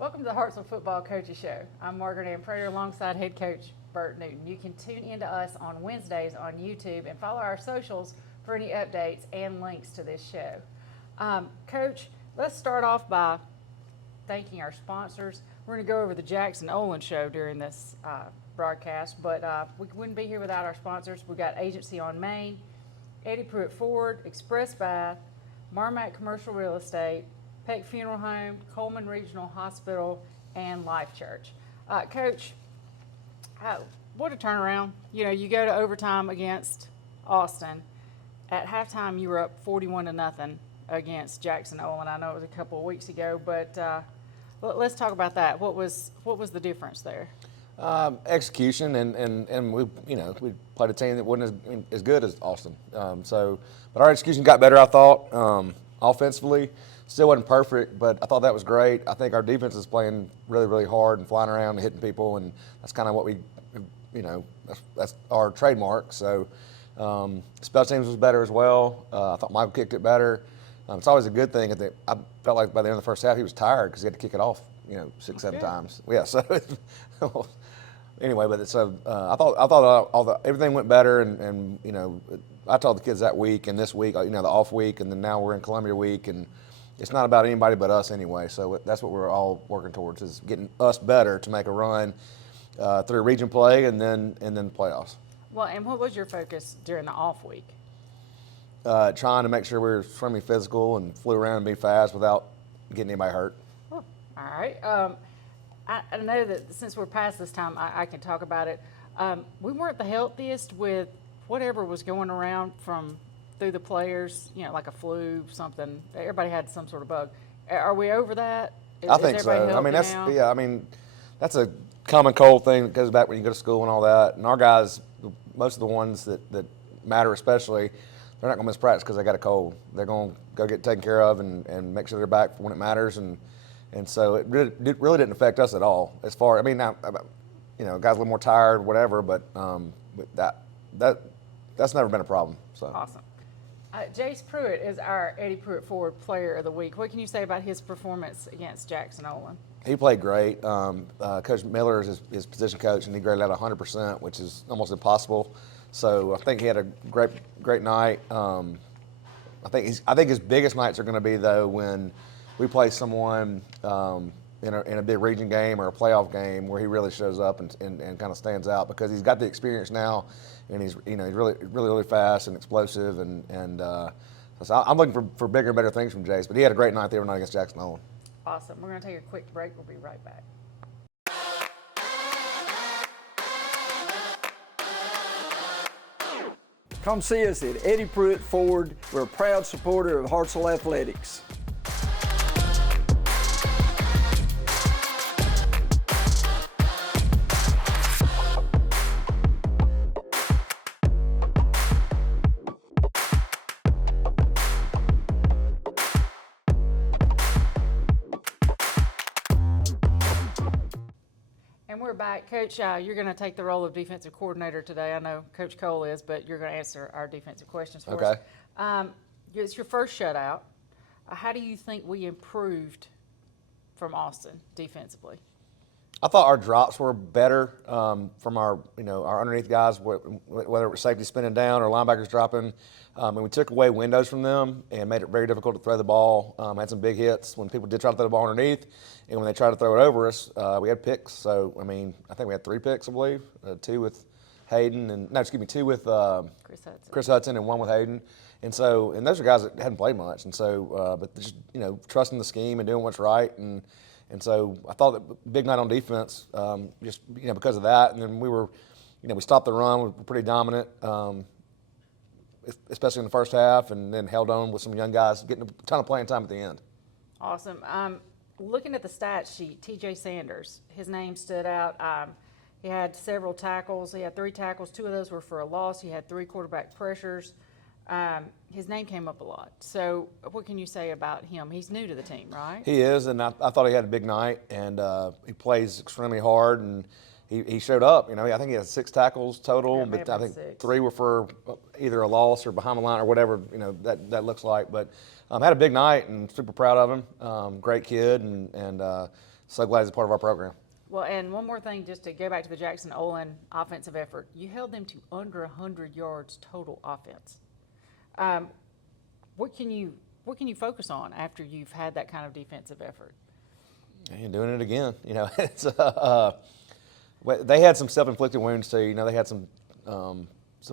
Welcome to the Hartselle Football Coaches Show. I'm Margaret Ann Prater alongside head coach Bert Newton. You can tune into us on Wednesdays on YouTube and follow our socials for any updates and links to this show. Coach, let's start off by thanking our sponsors. We're going to go over the Jackson Olin show during this broadcast, but we wouldn't be here without our sponsors. We've got Agency on Main, Eddie Pruitt Ford, Express Bath, Marmac Commercial Real Estate, Peck Funeral Home, Coleman Regional Hospital, and Life Church. Coach, what a turnaround. You know, you go to overtime against Austin. At halftime, you were up 41-0 against Jackson Olin. I know it was a couple of weeks ago, but let's talk about that. What was the difference there? Execution, and we played a team that wasn't as good as Austin. But our execution got better, I thought, offensively. Still wasn't perfect, but I thought that was great. I think our defense is playing really, really hard and flying around and hitting people, and that's kind of what we, that's our trademark. So special teams was better as well. I thought Michael kicked it better. It's always a good thing. I felt like by the end of the first half he was tired because he had to kick it off, 6-7 times. Yeah. So anyway, but I thought everything went better, and I told the kids that week and this week, the off week, and then now we're in Columbia week, and it's not about anybody but us anyway. So that's what we're all working towards, is getting us better to make a run through region play and then the playoffs. Well, and what was your focus during the off week? Trying to make sure we were extremely physical and flew around and be fast without getting anybody hurt. Oh, all right. I know that since we're past this time, I can talk about it. We weren't the healthiest with whatever was going around through the players, like a flu, something. Everybody had some sort of bug. Are we over that? I think so. That's a common cold thing that goes back when you go to school and all that. And our guys, most of the ones that matter especially, they're not going to miss practice because they got a cold. They're going to go get taken care of and make sure they're back for when it matters. And so it really didn't affect us at all. As far, now, guys a little more tired, whatever, but that's never been a problem. So awesome. Jace Pruitt is our Eddie Pruitt Ford Player of the Week. What can you say about his performance against Jackson Olin? He played great. Coach Miller is his position coach, and he graded out 100%, which is almost impossible. So I think he had a great night. I think his biggest nights are going to be, though, when we play someone in a big region game or a playoff game where he really shows up and kind of stands out, because he's got the experience now, and he's really fast and explosive, and so I'm looking for bigger and better things from Jace. But he had a great night the other night against Jackson Olin. Awesome. We're going to take a quick break. We'll be right back. Come see us at Eddie Pruitt Ford. We're a proud supporter of Hartselle Athletics. We're back. Coach, you're going to take the role of defensive coordinator today. I know Coach Cole is, but you're going to answer our defensive questions for us. It's your first shutout. How do you think we improved from Austin defensively? I thought our drops were better from our underneath guys, whether it was safety spinning down or linebackers dropping. And we took away windows from them and made it very difficult to throw the ball. Had some big hits when people did try to throw the ball underneath, and when they tried to throw it over us, we had picks. So I think we had 3 picks, I believe, 2 with Hayden, 2 with Chris Hudson, and 1 with Hayden. And those are guys that hadn't played much, and so but just trusting the scheme and doing what's right, and so I thought that big night on defense, just because of that. And then we stopped the run. We were pretty dominant, especially in the first half, and then held on with some young guys getting a ton of playing time at the end. Awesome. Looking at the stat sheet, T.J. Sanders, his name stood out. He had several tackles. He had 3 tackles. 2 of those were for a loss. He had 3 quarterback pressures. His name came up a lot. So what can you say about him? He's new to the team, right? He is, and I thought he had a big night, and he plays extremely hard, and he showed up. I think he had 6 tackles total, but I think 6. 3 were for either a loss or behind the line or whatever that looks like. But had a big night, and super proud of him. Great kid, and so glad it's a part of our program. Well, and one more thing, just to go back to the Jackson Olin offensive effort, you held them to under 100 yards total offense. What can you focus on after you've had that kind of defensive effort? And doing it again. You know, it's they had some self-inflicted wounds too. You know, they had some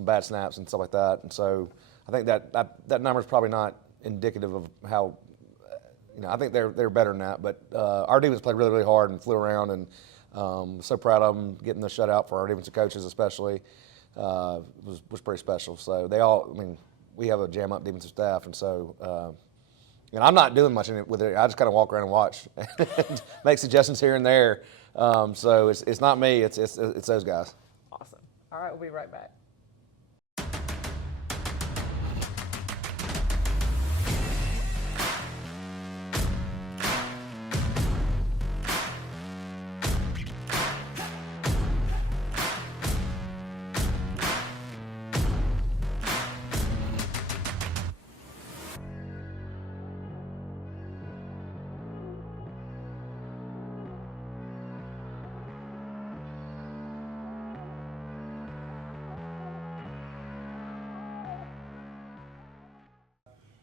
bad snaps and stuff like that, and so I think that number is probably not indicative of how. You know, I think they're better than that. But our defense played really, really hard and flew around, and so proud of them getting the shutout for our defensive coaches, especially was pretty special. So they all. I mean, we have a jam-up defensive staff, and so. And I'm not doing much with it. I just kind of walk around and watch, make suggestions here and there. So it's not me. It's those guys. Awesome. All right, we'll be right back.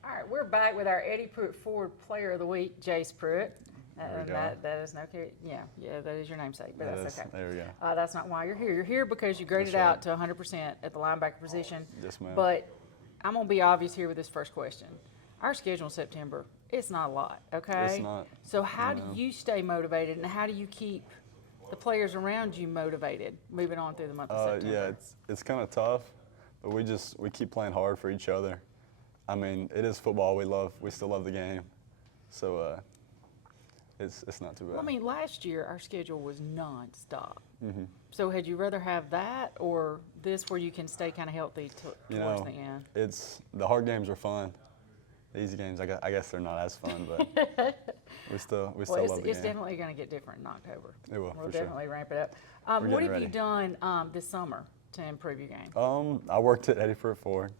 All right, we're back with our Eddie Pruitt Forward Player of the Week, Jace Pruitt. There we go. That is no, yeah, that is your namesake, but that's okay. There we go. That's not why you're here. You're here because you graded That's out to 100% at the linebacker position. Yes, ma'am. But I'm gonna be obvious here with this first question. Our schedule in September, it's not a lot, okay? It's not. So how do you stay motivated, and how do you keep the players around you motivated moving on through the month of September? Yeah, it's kind of tough, but we keep playing hard for each other. I mean, it is football. We still love the game, so it's not too bad. Well, I mean, last year our schedule was nonstop. Mm-hmm. So had you rather have that or this, where you can stay kind of healthy towards the end? It's the hard games are fun. The easy games, I guess they're not as fun, but we still love the game. It's definitely going to get different in October. It will, We'll for sure. definitely ramp it up. We're What getting have you ready. done this summer to improve your game? I worked at Eddie Pruitt Forward.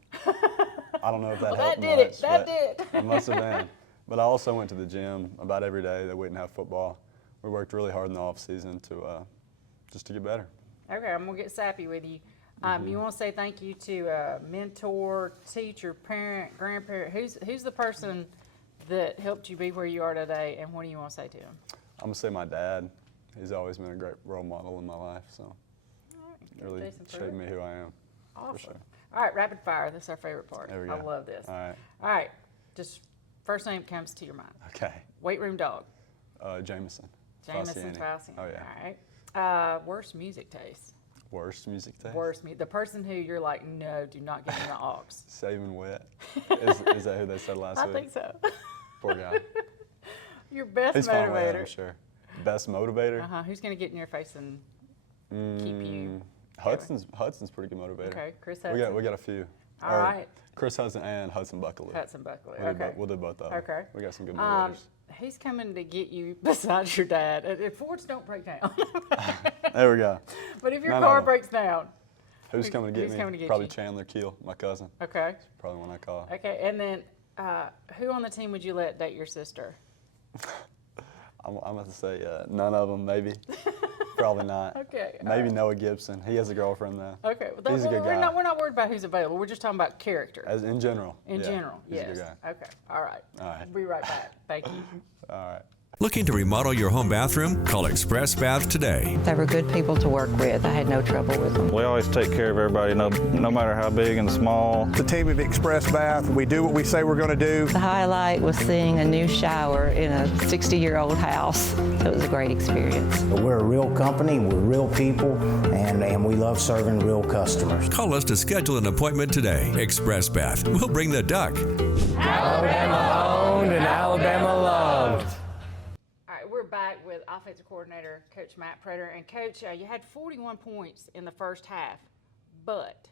I don't know if that Well, helped that did much, it. That but did. It must have been. But I also went to the gym about every day that we didn't have football. We worked really hard in the off season just to get better. Okay, I'm going to get sappy with you. Mm-hmm. You want to say thank you to a mentor, teacher, parent, grandparent. Who's the person that helped you be where you are today, and what do you want to say to him? I'm gonna say my dad. He's always been a great role model in my life, so really Jason shaped Pruitt. me who I am. Awesome. For sure. All right, rapid fire. This is our favorite part. There we I go. love this. All right. All right, just first name comes to your mind. Okay. Weight room dog. Jameson. Jameson Falciani. Falciani. Oh yeah. All right. Worst music taste. Worst music taste. The person who you're like, no, do not give me the aux. Saving Wet. Is that who they said last I week? think so. Poor guy. Your best He's fine with that, motivator. I'm sure. Best motivator. Who's gonna get in your face and keep you? Hudson's pretty good motivator. Okay, Chris Hudson. We got a few. All right. Chris Hudson and Hudson Buckley. Hudson Buckley. We'll Okay. do both of them. Okay. We got some good motivators. Who's coming to get you besides your dad? If Fords don't break down. There we go. But if your No, car no. breaks down. Who's coming to get who's me? coming to get Probably you? Chandler Keel, my cousin. Okay. Probably one I call. Okay. And then who on the team would you let date your sister? I'm about to say none of them, maybe. Probably not. Okay. Maybe Noah Gibson. He has a girlfriend now. Okay. Well, He's a good we're guy. not worried about who's available. We're just talking about character. As in general. In yeah, general, he's yes. a good guy. Okay. All right. All right. We'll be right back. Thank you. All right. Looking to remodel your home bathroom? Call Express Bath today. They were good people to work with. I had no trouble with them. We always take care of everybody, no matter how big and small. The team of Express Bath, we do what we say we're going to do. The highlight was seeing a new shower in a 60-year-old house. It was a great experience. We're a real company, we're real people, and we love serving real customers. Call us to schedule an appointment today. Express Bath. We'll bring the duck. Alabama owned and Alabama loved. All right, we're back with offensive coordinator Coach Matt Prater. And Coach, you had 41 points in the first half, but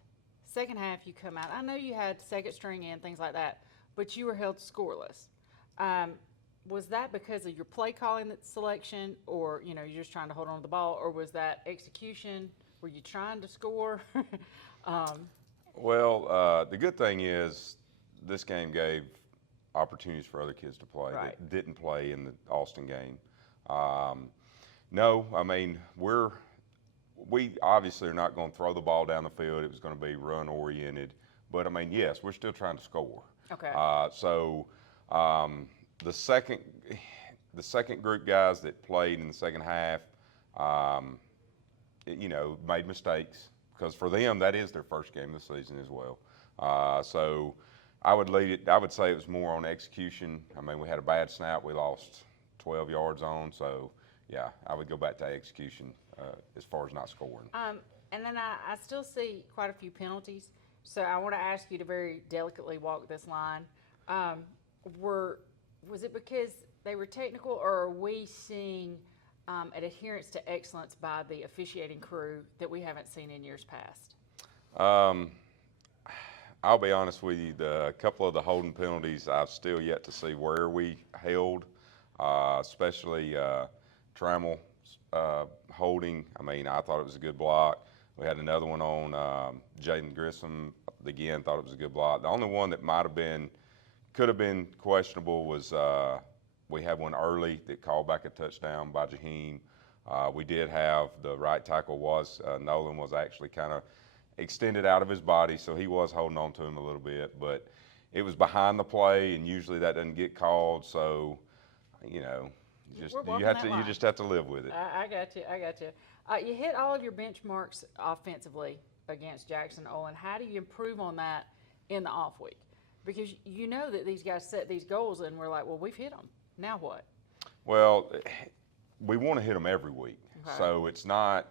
second half you come out. I know you had second string in, things like that, but you were held scoreless. Was that because of your play calling selection, or you're just trying to hold on to the ball, or was that execution? Were you trying to score? Well, the good thing is this game gave opportunities for other kids to play Right. that didn't play in the Austin game. No, I mean, we obviously are not going to throw the ball down the field. It was going to be run oriented. But I mean, yes, we're still trying to score. Okay. The second group guys that played in the second half, made mistakes because for them that is their first game of the season as well. So I would say it was more on execution. I mean, we had a bad snap. We lost 12 yards on. So yeah, I would go back to execution as far as not scoring. And then I still see quite a few penalties. So I want to ask you to very delicately walk this line. Was it because they were technical, or are we seeing an adherence to excellence by the officiating crew that we haven't seen in years past? I'll be honest with you, a couple of the holding penalties, I've still yet to see where we held, especially Trammell holding. I mean, I thought it was a good block. We had another one on Jaden Grissom, again, thought it was a good block. The only one that could have been questionable was we had one early that called back a touchdown by Jaheim. We did have the right tackle Nolan was actually kind of extended out of his body, so he was holding on to him a little bit, but it was behind the play, and usually that doesn't get called, so you just have to live with it. I got you. You hit all of your benchmarks offensively against Jackson Olin. How do you improve on that in the off week? Because you know that these guys set these goals, and we're like, well, we've hit them. Now what? Well, we want to hit them every week, okay. So it's not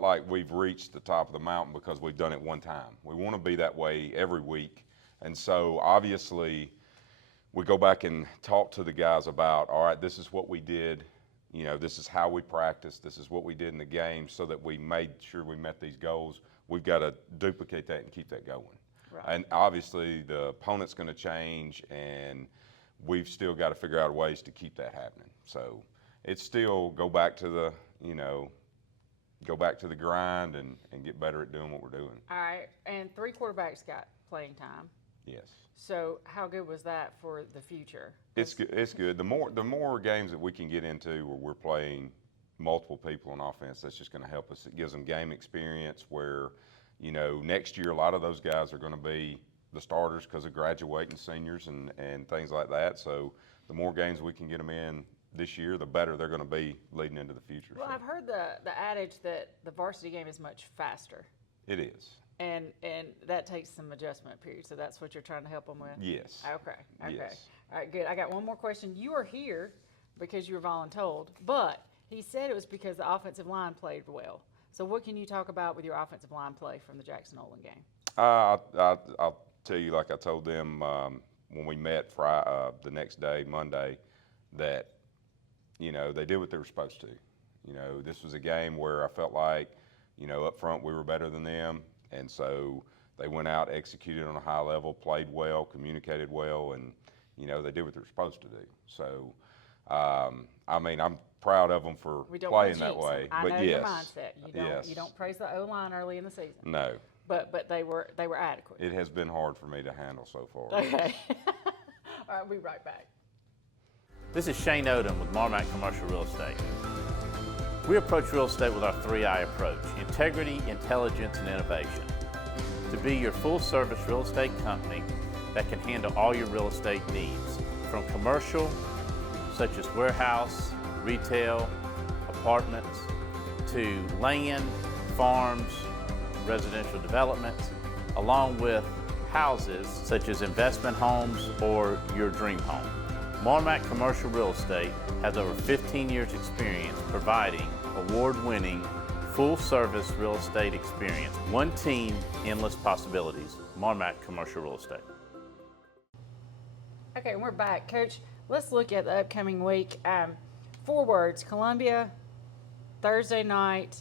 like we've reached the top of the mountain because we've done it one time. We want to be that way every week, and so obviously we go back and talk to the guys about, all right, this is what we did. This is how we practiced. This is what we did in the game, so that we made sure we met these goals. We've got to duplicate that and keep that going. Right. And obviously the opponent's going to change, and we've still got to figure out ways to keep that happening. So it's still go back to the grind and get better at doing what we're doing. All right, and 3 quarterbacks got playing time. Yes. So how good was that for the future? It's good. It's good. The more games that we can get into where we're playing multiple people on offense, that's just going to help us. It gives them game experience where, next year a lot of those guys are going to be the starters because of graduating seniors and things like that. So the more games we can get them in this year, the better they're going to be leading into the future. Well, I've heard the adage that the varsity game is much faster. It is. And that takes some adjustment period. So that's what you're trying to help them with? Yes. Okay. Yes. All right, good. I got one more question. You are here because you were voluntold, but he said it was because the offensive line played well. So what can you talk about with your offensive line play from the Jackson Olin game? I'll tell you, like I told them when we met the next day, Monday, that, they did what they were supposed to. This was a game where I felt like, up front we were better than them. And so they went out, executed on a high level, played well, communicated well, and, they did what they were supposed to do. So, I'm proud of them for playing that way. I know your mindset. You don't praise the O-line early in the season. No. But they were adequate. It has been hard for me to handle so far. Okay. All right, we'll be right back. This is Shane Odom with Marmac Commercial Real Estate. We approach real estate with our 3I approach: integrity, intelligence, and innovation. To be your full-service real estate company that can handle all your real estate needs, from commercial, such as warehouse, retail, apartments, to land, farms, residential developments, along with houses such as investment homes or your dream home. Marmac Commercial Real Estate has over 15 years experience providing award-winning full-service real estate experience. One team, endless possibilities. Marmac Commercial Real Estate. Okay, and we're back. Coach, let's look at the upcoming week. 4 words: Columbia, Thursday night,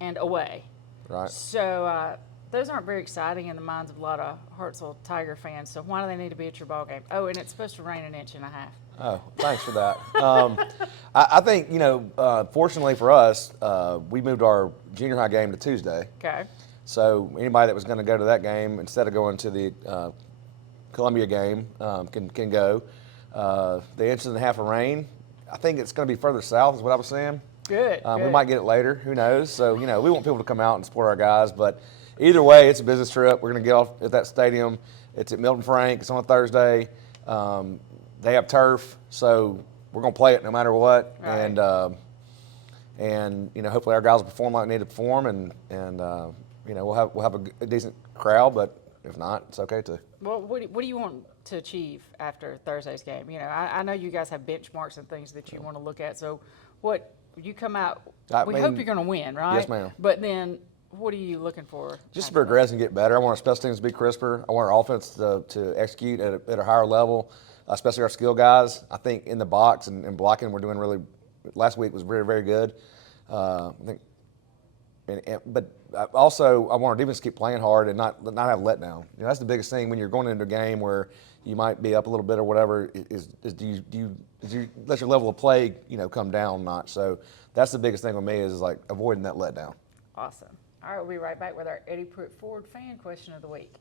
and away. Right. So those aren't very exciting in the minds of a lot of Hartselle Tiger fans. So why do they need to be at your ball game? Oh, and it's supposed to rain 1.5 inches. Oh, thanks for that. I think, fortunately for us, we moved our junior high game to Tuesday. Okay. So anybody that was going to go to that game, instead of going to the Columbia game, can go. The 1.5 inches of rain I think it's going to be further south, is what I was saying. Good. We might get it later. Who knows? So, we want people to come out and support our guys. But either way, it's a business trip. We're going to get off at that stadium. It's at Milton Frank. It's on a Thursday. They have turf, so we're going to play it no matter what. Right. And hopefully our guys will perform like they need to perform, and we'll have a decent crowd. But if not, it's okay too. Well, what do you want to achieve after Thursday's game? I know you guys have benchmarks and things that you want to look at. So, what you come out? We hope you're going to win, right? Yes, ma'am. But then, what are you looking for? Just to progress and get better. I want our special teams to be crisper. I want our offense to execute at a higher level, especially our skill guys. I think in the box and blocking, we're doing really. Last week was very, very good. I think, but also I want our defense to keep playing hard and not have letdown. That's the biggest thing when you're going into a game where you might be up a little bit or whatever. Is do you let your level of play come down a notch? So that's the biggest thing with me is like avoiding that letdown. Awesome. All right, we'll be right back with our Eddie Pruitt Ford fan question of the week.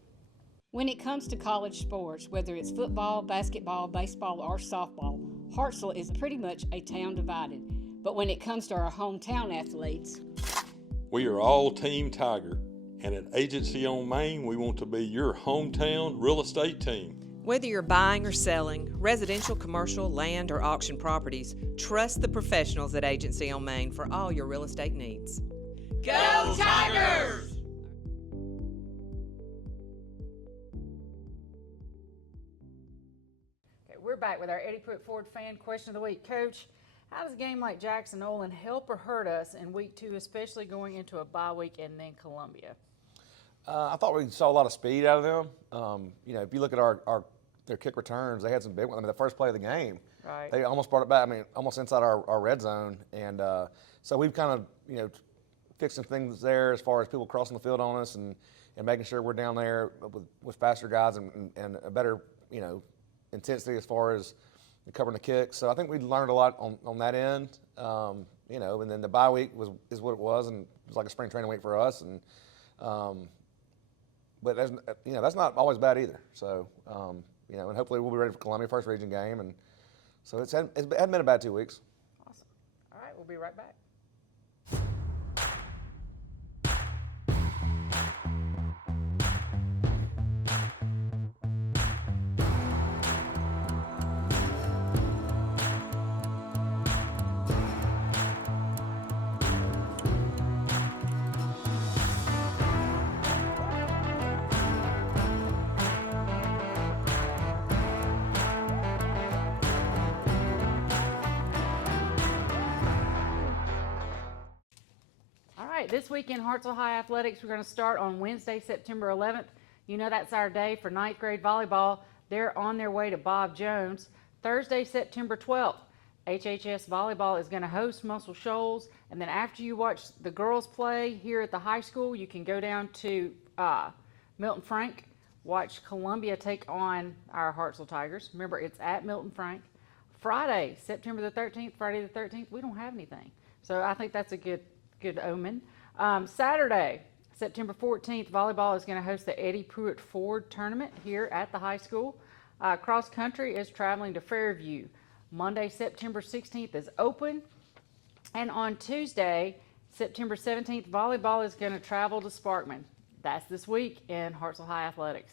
When it comes to college sports, whether it's football, basketball, baseball, or softball, Hartselle is pretty much a town divided. But when it comes to our hometown athletes, we are all Team Tiger, and at Agency on Main, we want to be your hometown real estate team. Whether you're buying or selling, residential, commercial, land, or auction properties, trust the professionals at Agency on Main for all your real estate needs. Go Tigers! Okay, we're back with our Eddie Pruitt Ford fan question of the week. Coach, how does a game like Jackson Olin help or hurt us in week 2, especially going into a bye week and then Columbia? I thought we saw a lot of speed out of them. If you look at their kick returns, they had some big ones. The first play of the game, right. They almost brought it back. Almost inside our red zone, and so we've kind of fixed some things there as far as people crossing the field on us and making sure we're down there with faster guys and a better intensity as far as covering the kicks. So I think we learned a lot on that end. And then the bye week is what it was, and it was like a spring training week for us. And but that's not always bad either. So and hopefully we'll be ready for Columbia, first region game. And so it hasn't been a bad 2 weeks. Awesome. All right, we'll be right back. This week in Hartselle High Athletics, we're going to start on Wednesday, September 11th. That's our day for 9th grade volleyball. They're on their way to Bob Jones. Thursday, September 12th, HHS Volleyball is going to host Muscle Shoals. And then after you watch the girls play here at the high school, you can go down to Milton Frank, watch Columbia take on our Hartselle Tigers. Remember, it's at Milton Frank. Friday, September the 13th, Friday the 13th, we don't have anything. So I think that's a good omen. Saturday, September 14th, volleyball is going to host the Eddie Pruitt Ford tournament here at the high school. Cross country is traveling to Fairview. Monday, September 16th is open. And on Tuesday, September 17th, volleyball is going to travel to Sparkman. That's this week in Hartselle High Athletics.